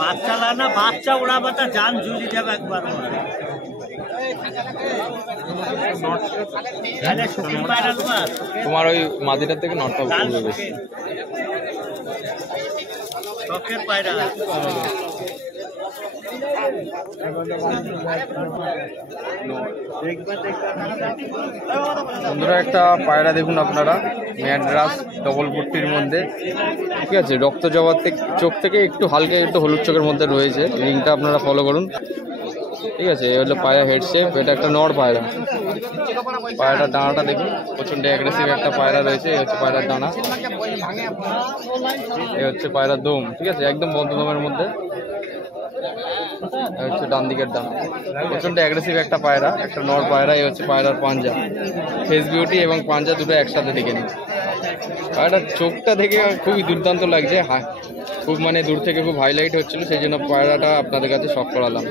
বাচ্চা না বাচ্চা উড়াবাটা জান ঝুলি যাবে একবার। তোমার ওই মাদিটার থেকে নটটা উঠবে বেশি। শখের পায়রা বন্ধুরা, একটা পায়রা দেখুন আপনারা, ম্যাড্রাস ডবল পট্টির মধ্যে, ঠিক আছে। রক্ত জবার চোখ থেকে একটু হালকা একটু হলুদ চোখের মধ্যে রয়েছে। রিংটা আপনারা ফলো করুন, ঠিক আছে। এই হলো পায়রা হেড শেপ, এটা একটা নর পায়রা। পায়রাটার ডানাটা দেখুন, প্রচন্ড অ্যাগ্রেসিভ একটা পায়রা রয়েছে। এই হচ্ছে পায়রার ডানা, এই হচ্ছে পায়রার দম, ঠিক আছে, একদম বন্ধ দমের মধ্যে। হচ্ছে ডান দিকের ডানা, প্রচন্ড অ্যাগ্রেসিভ একটা পায়রা, একটা নর পায়রা। এই হচ্ছে পায়রার পাঞ্জা, ফেস বিউটি এবং পাঞ্জা দুটো একসাথে দেখে নিন। পায়রাটার চোখটা দেখে খুবই দুর্দান্ত লাগছে, খুব মানে দূর থেকে খুব হাইলাইট হচ্ছিল, সেই জন্য পায়রাটা আপনাদের কাছে শখ করালাম,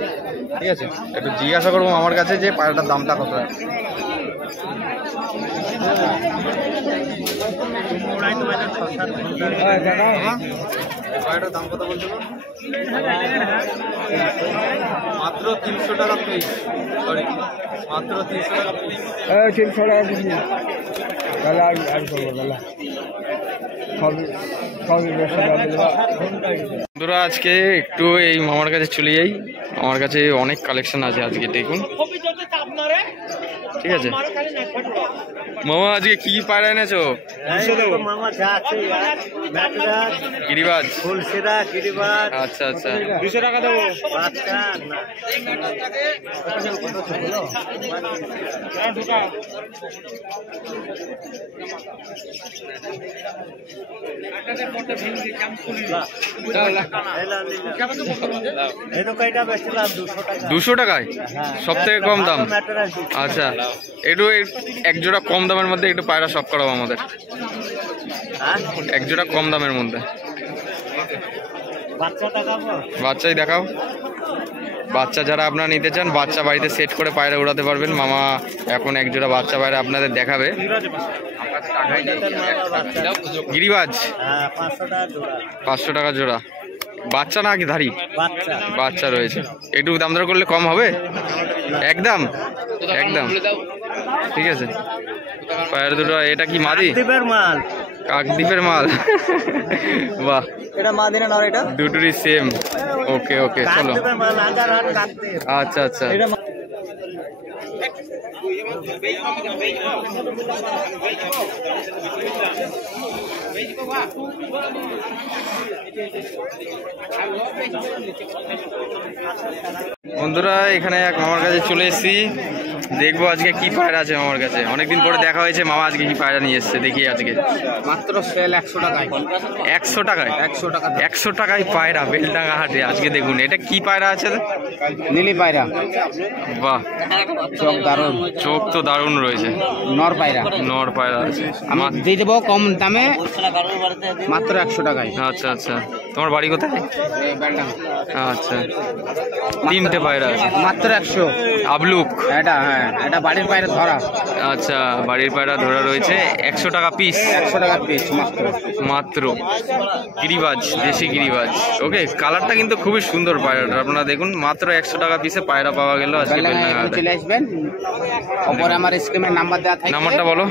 ঠিক আছে। একটু জিজ্ঞাসা করবো আমার কাছে যে পায়রাটার দামটা কত। পায়রাটার দাম কত বলছিল? মাত্র 300 টাকা পিস, সরি মাত্র 300 টাকা পিস। 300 টাকা পিস আর করবো দাদা। বন্ধুরা, আজকে একটু এই মামার কাছে চলে যাই। আমার কাছে অনেক কালেকশন আছে আজকে, দেখুন, ঠিক আছে। মামা আজকে কি পায়রা এনেছো? গিরিবাজ, আচ্ছা আচ্ছা, 200 টাকা দেবো। দুশো টাকায় সব থেকে কম দাম। আচ্ছা, একটু এক জোড়া কম দামের মধ্যে একটু পায়রা শখ করাবো আমাদের, এক জোড়া কম দামের মধ্যে। বাচ্চাই দেখাও, বাচ্চা যারা আপনারা নিতে চান, বাচ্চা বাড়িতে সেট করে পায়রা উড়াতে পারবেন। মামা এখন এক জোড়া বাচ্চা পায়রা আপনাদের দেখাবে। গিরিবাজ 500 টাকা জোড়া। বাচ্চা না কি ধারি? বাচ্চা রয়েছে, একটু দাম দর করলে কম হবে? একদম একদম, ঠিক আছে। পায়রা দুটো, এটা কি মাদি? কাকদ্বীপের মাল, বাহ, এটা মাদি না নর? এটা দুটোরই সেম। ওকে ওকে, চলো। আচ্ছা আচ্ছা, বন্ধুরা, এখানে এক মামার কাছে চলে এসেছি, দেখবো আজকে কি পায়রা আছে মামার কাছে। অনেকদিন পরে দেখা হয়েছে, মামা আজকে কি পায়রা নিয়ে এসছে দেখি আজকে। মাত্র সেল 100 টাকায়। 100 টাকায়? 100 টাকা, 100 টাকায় পায়রা বেলডাঙ্গা হাটে আজকে। দেখুন, এটা কি পায়রা আছে? নীলি পায়রা। বাহ, চোখ দারুণ, চোখ তো দারুণ রয়েছে। নর পায়রা, নর পায়রা আছে। আমার দিয়ে দেবো কম দামে, মাত্র 100 টাকায়। আচ্ছা আচ্ছা, তোমার বাড়ি কোথায়? আচ্ছা, 3টে পায়রা আছে মাত্র 100। আবলুক এটা, হ্যাঁ, এটা বাড়ির পায়রা ধরা। আচ্ছা, বাড়ির পায়রা ধরা রয়েছে, 100 টাকা পিস। 100 টাকা পিস মাত্র। মাত্র গিরিবাজ, দেশি গিরিবাজ। ওকে, কালারটা কিন্তু খুবই সুন্দর পায়রাটা, আপনারা দেখুন। মাত্র 100 টাকা পিসে পায়রা পাওয়া গেল আজকে। চলে আসবেন, ওপরে আমার স্ক্রিনের নাম্বার দেওয়া থাকবে। নাম্বারটা বলো।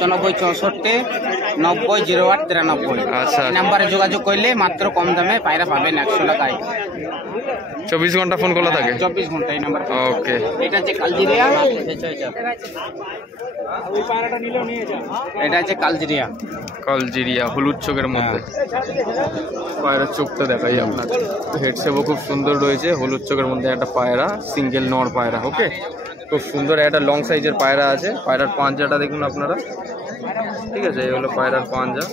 95 64 90 08 93। আচ্ছা, এই নাম্বারে যোগাযোগ করলে মাত্র কম দামে পায়রা পাবেন 100 টাকায়। 24 ঘন্টা ফোন খোলা থাকে? 24 ঘন্টা এই নাম্বার। ওকে, এটা হচ্ছে কালজিরিয়া, এটা হচ্ছে কালজিরিয়া। কালজিরিয়া হলুদ চোখের মধ্যে। পায়রার চোখটা দেখাই আপনার, হেড শেপও খুব সুন্দর রয়েছে। হলুদ চোখের মধ্যে একটা পায়রা, সিঙ্গেল নর পায়রা। ওকে, খুব সুন্দর একটা লং সাইজের পায়রা আছে। পায়রার পাঞ্জাটা দেখুন আপনারা, ঠিক আছে। এই হলো পায়রার পাঞ্জা,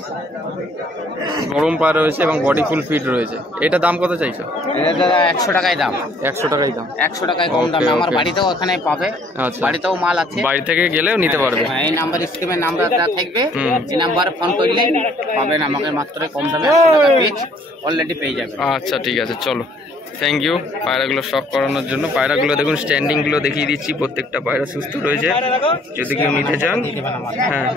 গরম পায়রা রয়েছে এবং বডি ফুল ফিট রয়েছে। এটা দাম কত চাইছো? এটা দাদা 100 টাকায় দাম। 100 টাকাই দাম? 100 টাকায় কম দামে। আমার বাড়িতেও ওখানে পাবে। আচ্ছা, বাড়িতেও মাল আছে, বাড়ি থেকে গেলেও নিতে পারবে। হ্যাঁ, এই নাম্বার স্ক্রিনে নাম্বার দেওয়া থাকবে, এই নাম্বারে ফোন করলে পাবেন আমাকে মাত্র কম দামে 100 টাকা পিস অলরেডি পেয়ে যাবে। আচ্ছা, ঠিক আছে, চলো। থ্যাংক ইউ পায়রাগুলো শখ করানোর জন্য। পায়রাগুলো দেখুন, স্ট্যান্ডিংগুলো দেখিয়ে দিচ্ছি, প্রত্যেকটা পায়রা সুস্থ রয়েছে। যদি কেউ নিতে চান, হ্যাঁ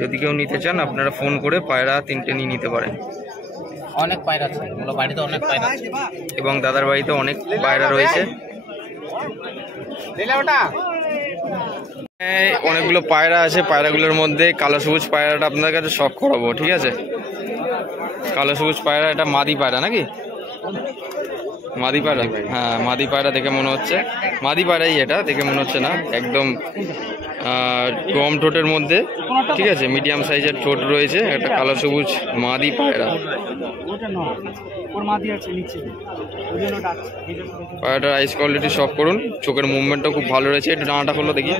যদি কেউ নিতে চান আপনারা ফোন করে পায়রা 3টে নিয়ে নিতে পারেন। অনেক পায়রা আছে, বাড়িতে অনেক পায়রা আছে এবং দাদার বাড়িতে অনেক পায়রা রয়েছে। অনেকগুলো পায়রা আছে, পায়রাগুলোর মধ্যে কালো সবুজ পায়রাটা আপনাদের কাছে শখ করাবো, ঠিক আছে? কালো সবুজ পায়রা, এটা মাদি পায়রা নাকি? মাদি পায়রা, হ্যাঁ মাদি পায়রা দেখে মনে হচ্ছে, মাদি পায়রাই এটা দেখে মনে হচ্ছে না, একদম কম ঠোঁটের মধ্যে, ঠিক আছে? মিডিয়াম সাইজের ঠোঁট রয়েছে, একটা কালো সবুজ মাদি পায়রা। পায়রাটার আইস কোয়ালিটি শখ করুন, চোখের মুভমেন্টটা খুব ভালো রয়েছে। একটু ডানাটা হলো দেখি,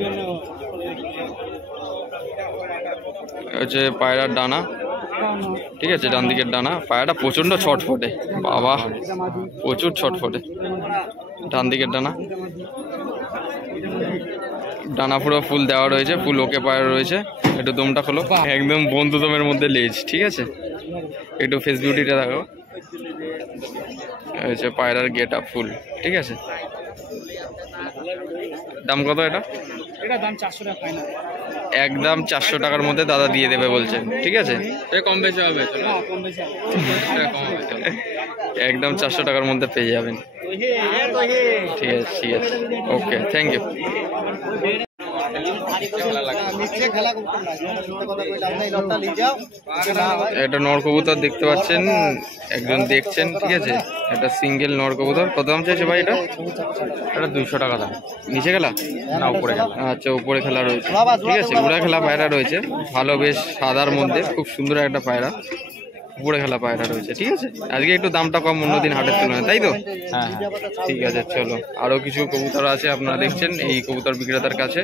হচ্ছে পায়রার ডানা, ঠিক আছে? ডান দিকের ডানা। পায়রাটা প্রচণ্ড ছটফটে, বাবা প্রচুর ছটফটে। ডান দিকের ডানা, ডানা পুরো ফুল দেওয়া রয়েছে, ফুল ওকে পায়রা রয়েছে। একটু দমটা খোলো, একদম বন্ধুদমের মধ্যে লেজ, ঠিক আছে? একটু ফেস বিউটিটা দেখো, হচ্ছে পায়রার গেট আপ ফুল, ঠিক আছে? দাম কত এটা? এটা দাম 400 টাকা ফাইনাল, একদম 400 টাকার মধ্যে দাদা দিয়ে দেবে বলছেন, ঠিক আছে? কম বেশি হবে, একদম 400 টাকার মধ্যে পেয়ে যাবেন, ঠিক আছে? ঠিক আছে, ওকে, থ্যাংক ইউ। একটা নর কবুতর দেখতে পাচ্ছেন, একজন দেখছেন, ঠিক আছে? একটা সিঙ্গেল নর কবুতর। কত দাম চাইছে ভাই এটা? এটা 200 টাকা দাম। নিচে খেলা না উপরে খেলা? আচ্ছা, উপরে খেলা রয়েছে, ঠিক আছে? উড়া খেলা পায়রা রয়েছে, ভালো বেশ সাদার মধ্যে, খুব সুন্দর একটা পায়রা। উপরে খেলা পায়রা রয়েছে, ঠিক আছে? আজকে একটু দামটা কম অন্যদিন হাটের তুলনায়, তাই তো? হ্যাঁ, ঠিক আছে, চলো। আরো কিছু কবুতর আছে আপনারা দেখছেন এই কবুতর বিক্রেতার কাছে।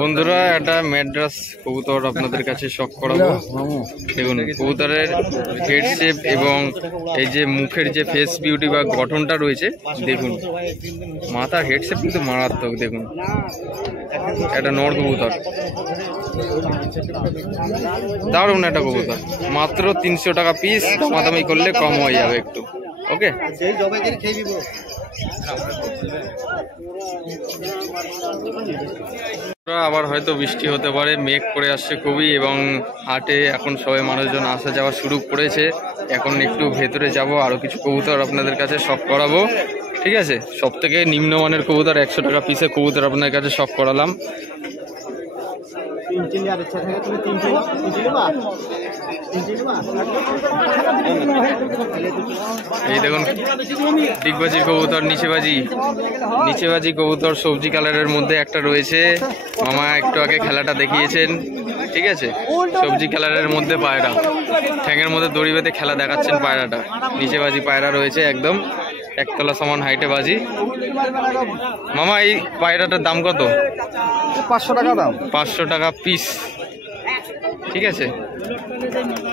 বন্ধুরা, একটা ম্যাড্রাস কবুতর আপনাদের কাছে শখ করাবো। দেখুন কবুতরের হেড শেপ এবং এই যে মুখের যে ফেস বিউটি বা গঠনটা রয়েছে, দেখুন মাথার হেড শেপ কিন্তু মারাত্মক। দেখুন একটা নর কবুতর, দারুণ একটা কবুতর, মাত্র 300 টাকা পিস। দামাদামি করলে কম হয়ে যাবে একটু, ওকে? আবার হয়তো বৃষ্টি হতে পারে, মেঘ করে আসছে খুবই, এবং হাটে এখন সবাই মানুষজন আসা যাওয়া শুরু করেছে। এখন একটু ভেতরে যাব, আরো কিছু কবুতর আপনাদের কাছে শখ করাবো, ঠিক আছে? সব থেকে নিম্নমানের কবুতর 100 টাকা পিসের কবুতর আপনাদের কাছে শখ করালাম। এই দেখুন ডিগবাজি কবুতর, নিচেবাজি কবুতর সবজি কালারের মধ্যে একটা রয়েছে। মামা একটু আগে খেলাটা দেখিয়েছেন, ঠিক আছে? সবজি কালারের মধ্যে পায়রা, ঠ্যাঙের মধ্যে দড়ি বেঁধে খেলা দেখাচ্ছেন পায়রাটা। নিচেবাজি পায়রা রয়েছে, একদম একতলা সমান হাইটে বাজি। মামা এই পায়রাটার দাম কত? 500 টাকা দাম, 500 টাকা পিস, ঠিক আছে?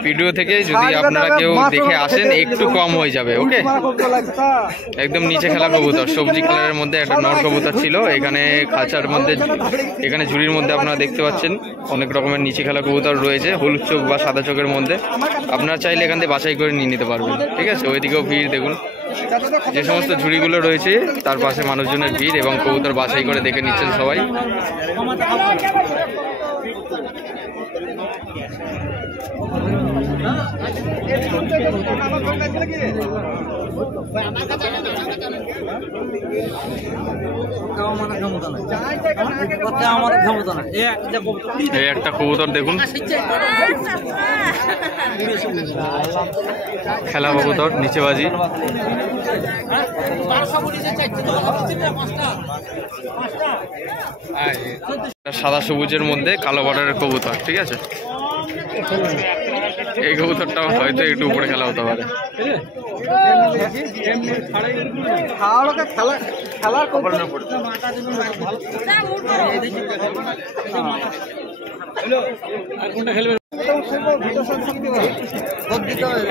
ভিডিও থেকে যদি আপনারা কেউ দেখে আসেন একটু কম হয়ে যাবে, ওকে? একদম নিচে খেলা কবুতর, সবজি কালারের মধ্যে একটা নর কবুতর ছিল। এখানে খাঁচার মধ্যে, এখানে ঝুড়ির মধ্যে আপনারা দেখতে পাচ্ছেন অনেক রকমের নিচে খেলা কবুতর রয়েছে, হলুদ চোখ বা সাদা চোখের মধ্যে। আপনারা চাইলে এখান থেকে বাছাই করে নিয়ে নিতে পারবেন, ঠিক আছে? ওইদিকেও ভিড় দেখুন, যে সমস্ত ঝুড়িগুলো রয়েছে তার পাশে মানুষজনের ভিড়, এবং কবুতর বাছাই করে দেখে নিচ্ছেন সবাই। এই একটা কবুতর দেখুন, খেলা কবুতর, নিচেবাজি। সাদা সবুজের মধ্যে কালো বর্ডারের কবুতর, ঠিক আছে? এই কবুতরটা হয়তো একটু উপরে খেলা হতে পারে।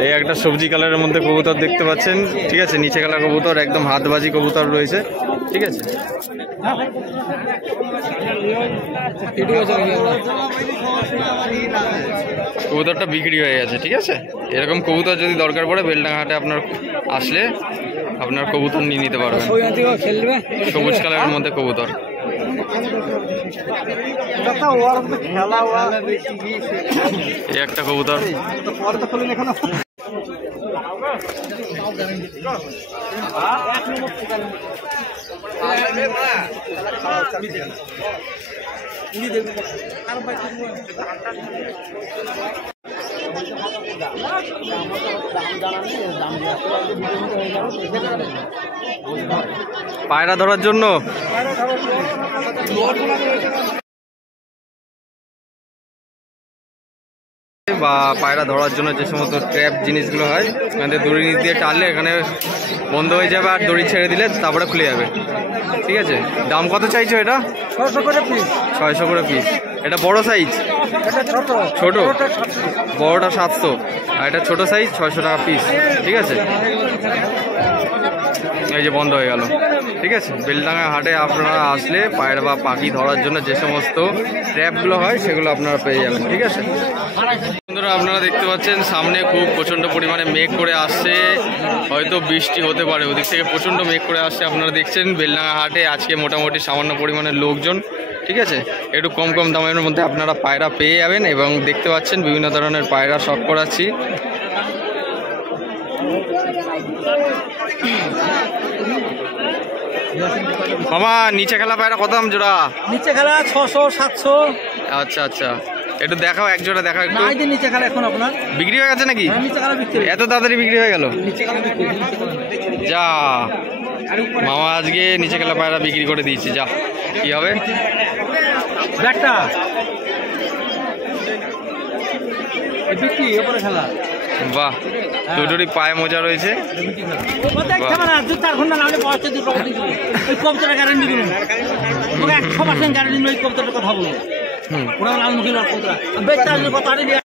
এই একটা সবজি কালারের মধ্যে কবুতর দেখতে পাচ্ছেন, ঠিক আছে। নিচে কালার কবুতর, একদম হাতবাজি কবুতর রয়েছে, ঠিক আছে। কবুতরটা বিক্রি হয়ে গেছে, ঠিক আছে। এরকম কবুতর যদি দরকার পড়ে বেলডাঙ্গা হাটে আপনার আসলে আপনার কবুতর নিয়ে নিতে পারবেন। সবুজ কালারের মধ্যে কবুতর। এই একটা কবুতর। পায়রা ধরার জন্য বা পায়রা ধরার জন্য যে সমস্ত ট্র্যাপ জিনিসগুলো হয়, এখানে দড়ি দিয়ে টানলে এখানে বন্ধ হয়ে যাবে, আর দড়ি ছেড়ে দিলে তারপরে খুলে যাবে, ঠিক আছে। দাম কত চাইছো এটা? 600 করে পিস। 600 করে পিস। এটা বড় সাইজ? ছোট। বড়টা 700 আর এটা ছোট সাইজ 600 টাকা পিস, ঠিক আছে। এই যে বন্ধ হয়ে গেল, ঠিক আছে। বেলডাঙ্গা হাটে আপনারা আসলে পায়রা বা পাখি ধরার জন্য যে সমস্ত ট্র্যাপগুলো হয় সেগুলো আপনারা পেয়ে যাবেন, ঠিক আছে। বন্ধুরা আপনারা দেখতে পাচ্ছেন সামনে খুব প্রচণ্ড পরিমাণে মেঘ করে আসছে, হয়তো বৃষ্টি হতে পারে। ওদিক থেকে প্রচণ্ড মেঘ করে আসছে। আপনারা দেখছেন বেলডাঙ্গা হাটে আজকে মোটামুটি সামান্য পরিমাণের লোকজন, ঠিক আছে। একটু কম কম দামের মধ্যে আপনারা পায়রা পেয়ে যাবেন। এবং দেখতে পাচ্ছেন বিভিন্ন ধরনের পায়রা শখ করাচ্ছি। মামা নিচে খেলা পায়রা কত দাম জোড়া? নিচে খেলা 600 700। আচ্ছা আচ্ছা, একটু দেখাও, এক জোড়া দেখাও একটু। নিচে খেলা এখন আপনার বিক্রি হয়ে গেছে নাকি? নিচে খেলা বিক্রি, এত তাড়াতাড়ি বিক্রি হয়ে গেল? নিচে খেলা বিক্রি। যা মামা আজকে নিচে খেলা পায়রা বিক্রি করে দিয়েছি। যা কি হবে ব্যাটটা বিক্রি ওপরে খেলা। বাহ, দুটোরই পায়ে মোজা রয়েছে। 2-4 ঘন্টা নাহলে পয়সা দিয়ে ওই কবুতরের গ্যারান্টি দিল, 100% গ্যারান্টি ওই কবুতরের কথা বলবো। ওরা লাল মুখী কবুতর বেচতে আসলে কথা